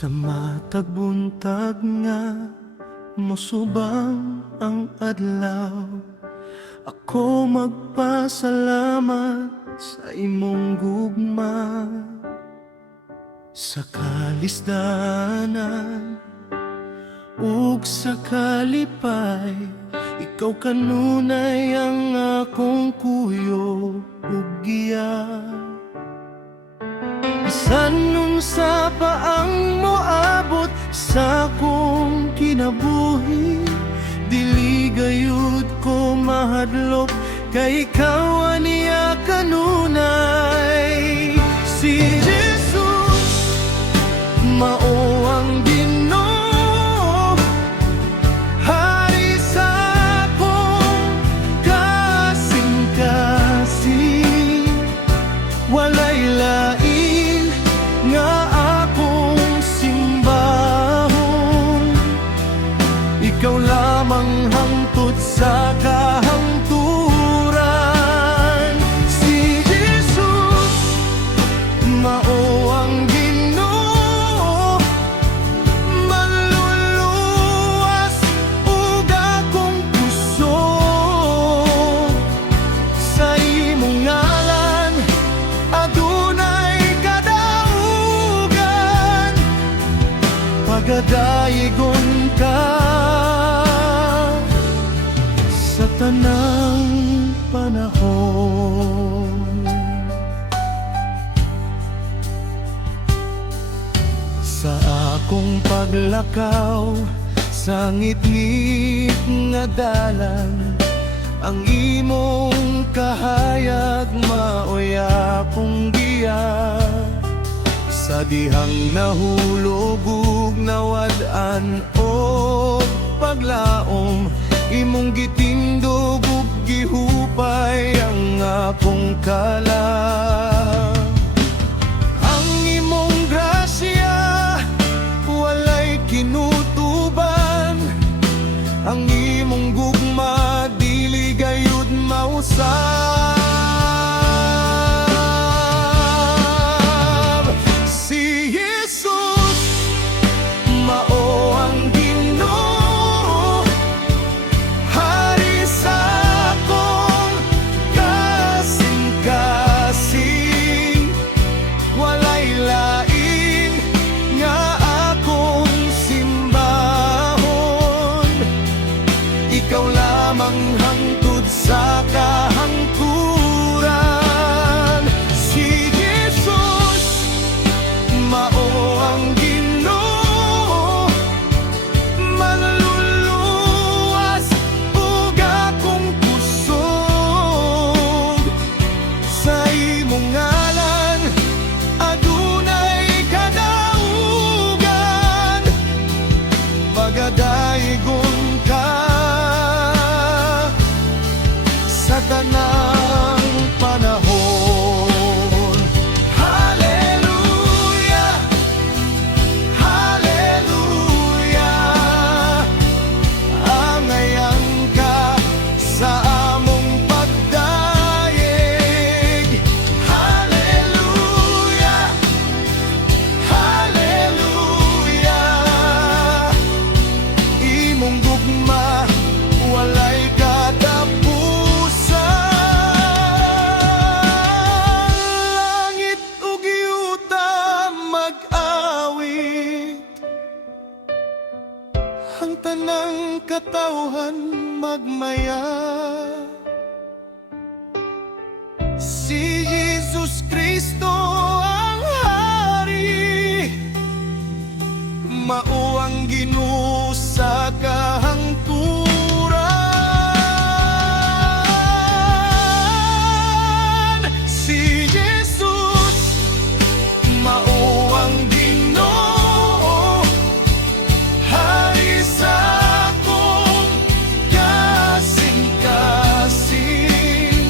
Sa matag buntag nga musubang ang adlaw, ako magpasalamat sa imong gugma. Sa kalisdanan ug sa kalipay, ikaw kanunay ang akong kuyo ug giya. Bisan unsa pa ang moabot sa akong kinabuhi, dili gayud ko mahadlok, kay ikaw aniya kanunay. Si Jesus mao ang Ginoo, hari sa akong kasing-kasing. Walay lain nga akong simbahon, ikaw lamang hangtod sa kahangturan. Si Jesus mao ang Ginoo, manluluwas ug akong puso. Sa imong ngalan adunay kadaugan, pagadayigon ka sa tanang panahon. Sa akong paglakaw sa ngit-ngit nga dalan, ang imong kahayag maoy akong giya. Sa dihang nahulog ug nawad-an o paglaom, imong gitindog ug gihupay ang akong kalang. Ang imong grasya walay kinutuban, ang imong gugma dili gayud mausab. Si Jesus mao ang Ginoo, hari sa akong kasing-kasing. Walay lain nga akong simbahon, ikaw lamang hangtod sa kahangturan. Si Jesus mao ang Ginoo, manluluwas ug akong pusog. Sa imong ngalan adunay kadaugan, pagadayigon ka sa tanang panahon. Hallelujah, hallelujah, angayan ka sa among pagdayeg. Hallelujah, hallelujah, imong gugma walay katapusan. Langit ug yuta mag-awit, ang tanang katawhan magmaya. Si Jesus Cristo ang hari, mao ang Ginoo sa kahangturan. Si Jesus mao ang Ginoo, hari sa akong kasing-kasing.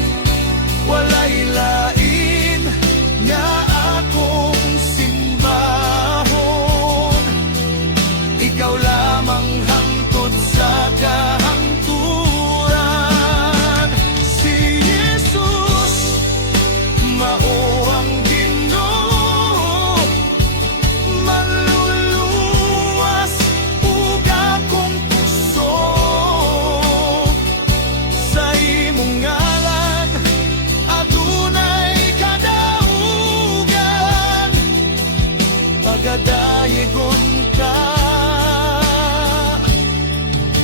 Walay lain nga akong simbahon, ikaw lang magadayegon ka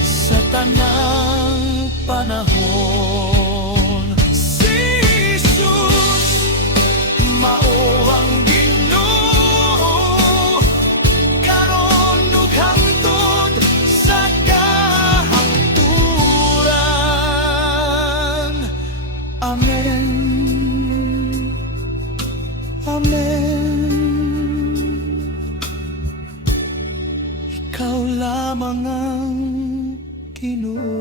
sa tanang panahon. Si Jesus mao ang Ginoo, karon ug hangtod sa kahangturan. Amen. Amen. Ikaw lamang ang Ginoo.